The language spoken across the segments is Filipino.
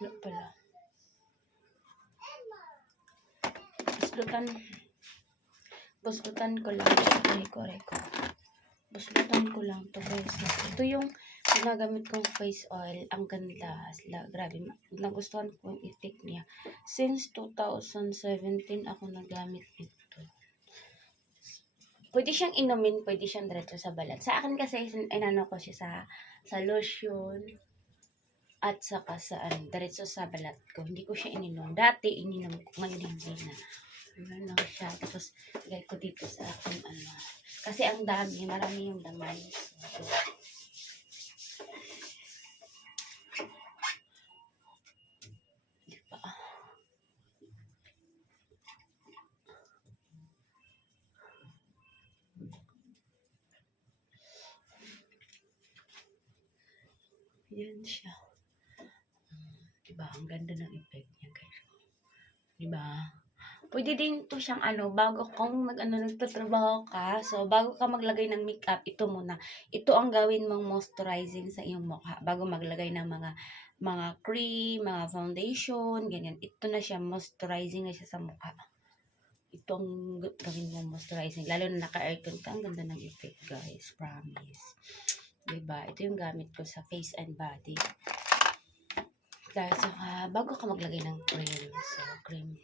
Ano pala? Buslutan. Buslutan ko lang. Reko. Buslutan ko lang to guys. Ito yung ginagamit kong face oil. Ang ganda. Grabe. Nagustuhan ko yung effect niya. Since 2017 ako nagamit ito. Pwede siyang inumin, pwede siyang diretso sa balat. Sa akin kasi, inano ko siya sa lotion at saka sa diretso sa balat ko. Hindi ko siya ininom. Dati, ininom ko. Ngayon, hindi na. Ano siya. Tapos, lagay ko dito sa akin, Kasi ang dami. Marami yung laman. So, diba? Yan siya. Diba? Ang ganda ng effect niya, guys. Diba? Pwede din to siyang bago kung nagtatrabaho ka, so bago ka maglagay ng makeup, ito muna. Ito ang gawin mong moisturizing sa iyong mukha bago maglagay ng mga cream, mga foundation, ganyan. Ito na siya, moisturizing na siya sa mukha. Ito ang gawin mong moisturizing. Lalo na naka-aircon ka, ang ganda ng effect, guys. Promise. Diba? Ito yung gamit ko sa face and body. Dahil bago ka maglagay ng cream, so cream.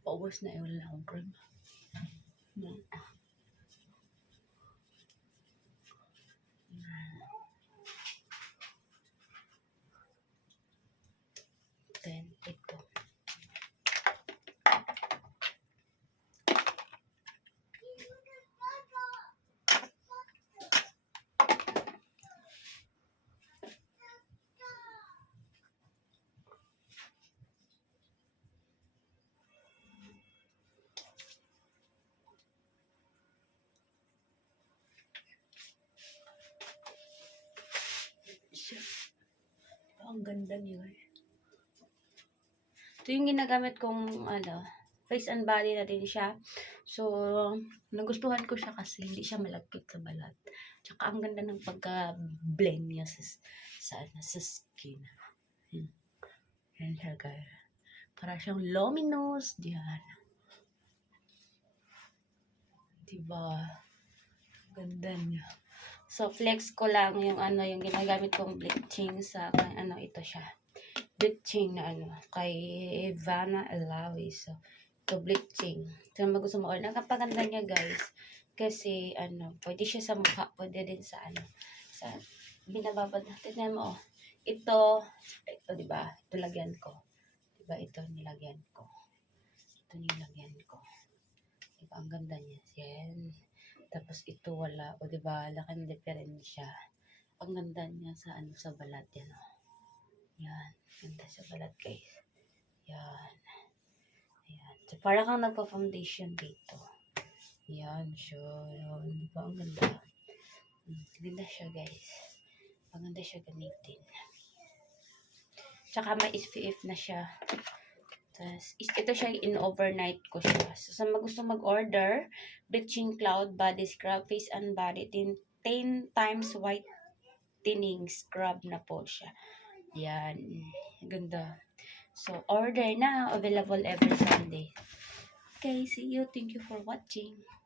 Paubos na wala akong cream. Then, ito. Ang ganda niya. Ito yung ginagamit kong face and body na din siya. So, nagustuhan ko siya kasi hindi siya malagkit sa balat. Tsaka ang ganda ng pagka-blend niya sa skin. Yan siya, guys. Para siyang luminous. Diyan. Diba? Ganda niya. So, flex ko lang yung yung ginagamit kong bleaching sa ito siya. Bleaching na kay Ivana Alawi. So, ito bleaching. So, gusto mo order. Napakaganda niya, guys. Kasi, pwede siya sa mukha. Pwede din sa sa binababad natin. Tignan mo, ito, diba? Ito lagyan ko. Diba? Ito nilagyan ko. Ito nilagyan ko. Diba? Ang ganda niya. Yan. Tapos ito wala. O diba, laking diferensya. Ang ganda niya sa balat yan. Yan. Ganda sa balat, guys. Yan. Ayan. So, para kang nagpa-foundation dito. Yan siya. Yan. Diba, ang ganda. Ganda siya, guys. Ang ganda siya gamitin. Tsaka may SPF na siya. Ito siya in overnight ko siya. So, sa gusto mag-order, Bleaching Cloud Body Scrub, Face and Body, 10 times whitening scrub na po siya. Yan. Ganda. So, order na. Available every Sunday. Okay, see you. Thank you for watching.